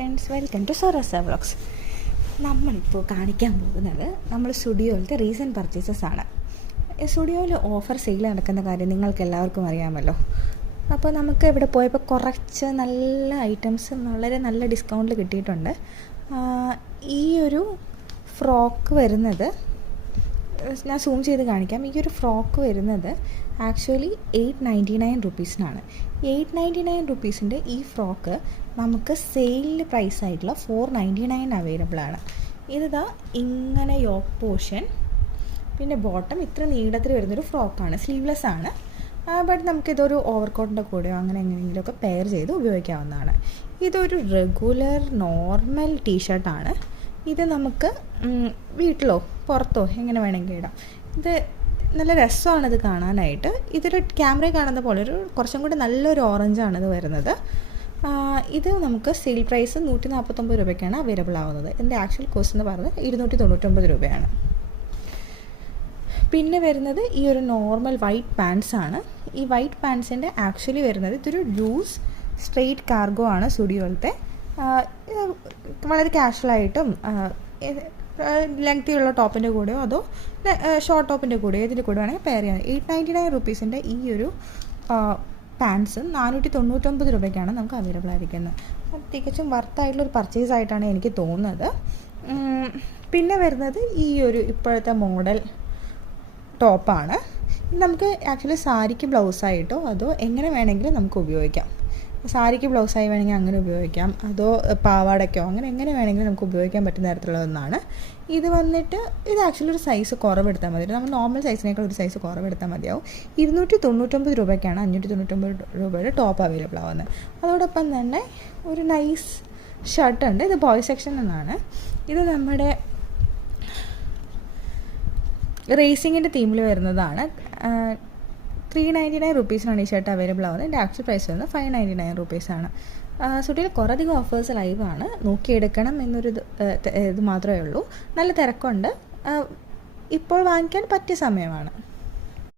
Friends, welcome to Sorasa vlogs. നമ്മളിപ്പോൾ കാണിക്കാൻ പോകുന്നത് നമ്മൾ സ്റ്റുഡിയോയിലത്തെ റീസെൻറ്റ് പർച്ചേസസ് ആണ്. സ്റ്റുഡിയോയിൽ ഓഫർ സെയിൽ നടക്കുന്ന കാര്യം നിങ്ങൾക്ക് എല്ലാവർക്കും അറിയാമല്ലോ. അപ്പോൾ നമുക്ക് ഇവിടെ പോയപ്പോൾ കുറച്ച് നല്ല ഐറ്റംസ് വളരെ നല്ല ഡിസ്കൗണ്ടിൽ കിട്ടിയിട്ടുണ്ട്. ഈ ഒരു ഫ്രോക്ക് വരുന്നത് ഞാൻ സൂം ചെയ്ത് കാണിക്കാം. ഈ ഒരു ഫ്രോക്ക് വരുന്നത് ആക്ച്വലി 899 റുപ്പീസിനാണ്. 899 റുപ്പീസിൻ്റെ ഈ ഫ്രോക്ക് നമുക്ക് സെയിൽ പ്രൈസായിട്ടുള്ള 499 അവൈലബിൾ ആണ്. ഇതാ ഇങ്ങനെ യോക്ക് പോർഷൻ, പിന്നെ ബോട്ടം ഇത്ര നീളത്തിൽ വരുന്നൊരു ഫ്രോക്കാണ്. സ്ലീവ്ലെസ് ആണ്, ബട്ട് നമുക്കിതൊരു ഓവർകോട്ടിൻ്റെ കൂടെയോ അങ്ങനെ എങ്ങനെയെങ്കിലുമൊക്കെ പെയർ ചെയ്ത് ഉപയോഗിക്കാവുന്നതാണ്. ഇതൊരു റെഗുലർ നോർമൽ ടീഷർട്ടാണ്. ഇത് നമുക്ക് വീട്ടിലോ പുറത്തോ എങ്ങനെ വേണമെങ്കിൽ ഇടാം. ഇത് നല്ല രസമാണിത് കാണാനായിട്ട്. ഇതൊരു ക്യാമറയിൽ കാണുന്ന പോലെ ഒരു കുറച്ചും കൂടി നല്ലൊരു ഓറഞ്ചാണിത് വരുന്നത്. ഇത് നമുക്ക് സെയിൽ പ്രൈസ് 149 രൂപയ്ക്കാണ് അവൈലബിൾ ആവുന്നത്. ഇതിൻ്റെ ആക്ച്വൽ കോസ്റ്റ് എന്ന് പറയുന്നത് 299 രൂപയാണ്. പിന്നെ വരുന്നത് ഈ ഒരു നോർമൽ വൈറ്റ് പാൻസ് ആണ്. ഈ വൈറ്റ് പാൻസിൻ്റെ ആക്ച്വലി വരുന്നത് ഇതൊരു ലൂസ് സ്ട്രെയിറ്റ് കാർഗോ ആണ്. സ്റ്റുഡിയോയിലത്തെ വളരെ കാഷ്വലായിട്ടും ലെങ്തിയുള്ള ടോപ്പിൻ്റെ കൂടെയോ അതോ ഷോർട്ട് ടോപ്പിൻ്റെ കൂടെയോ ഇതിൻ്റെ കൂടെ വേണമെങ്കിൽ പെയർ ചെയ്യാം. 899 റുപ്പീസിൻ്റെ ഈ ഒരു പാൻസ് 499 രൂപയ്ക്കാണ് നമുക്ക് അവൈലബിൾ ആയിരിക്കുന്നത്. തികച്ചും വർത്തായിട്ടുള്ളൊരു പർച്ചേസ് ആയിട്ടാണ് എനിക്ക് തോന്നുന്നത്. പിന്നെ വരുന്നത് ഈ ഒരു ഇപ്പോഴത്തെ മോഡൽ ടോപ്പാണ്. നമുക്ക് ആക്ച്വലി സാരിക്ക് ബ്ലൗസായിട്ടോ അതോ എങ്ങനെ വേണമെങ്കിലും നമുക്ക് ഉപയോഗിക്കാം. സാരിക്ക് ബ്ലൗസായി വേണമെങ്കിൽ അങ്ങനെ ഉപയോഗിക്കാം, അതോ പാവാടയ്ക്കോ അങ്ങനെ എങ്ങനെ വേണമെങ്കിലും നമുക്ക് ഉപയോഗിക്കാൻ പറ്റുന്ന തരത്തിലുള്ള ഒന്നാണ്. ഇത് വന്നിട്ട് ഇത് ആക്ച്വലി ഒരു സൈസ് കുറവെടുത്താൽ മതി. നമ്മൾ നോർമൽ സൈസിനേക്കാൾ ഒരു സൈസ് കുറവെടുത്താൽ മതിയാവും. 299 രൂപയ്ക്കാണ് 599 രൂപയുടെ ടോപ്പ് അവൈലബിൾ ആവുന്നത്. അതോടൊപ്പം തന്നെ ഒരു നൈസ് ഷർട്ട് ഉണ്ട്. ഇത് ബോയ് സെക്ഷൻ എന്നാണ്. ഇത് നമ്മുടെ റേസിങ്ങിൻ്റെ തീമിൽ വരുന്നതാണ്. 399 റുപ്പീസിനാണ് ഈ ഷർട്ട് അവൈലബിൾ ആവുന്നത്. എൻ്റെ ആക്ച്വൽ പ്രൈസ് വരുന്നത് 599 റുപ്പീസാണ്. സുട്ടിയിൽ കുറേയധികം ഓഫേഴ്സ് ലൈവാണ്, നോക്കിയെടുക്കണം എന്നൊരു ഇത് മാത്രമേ ഉള്ളൂ. നല്ല തിരക്കുണ്ട്, ഇപ്പോൾ വാങ്ങിക്കാൻ പറ്റിയ സമയമാണ്.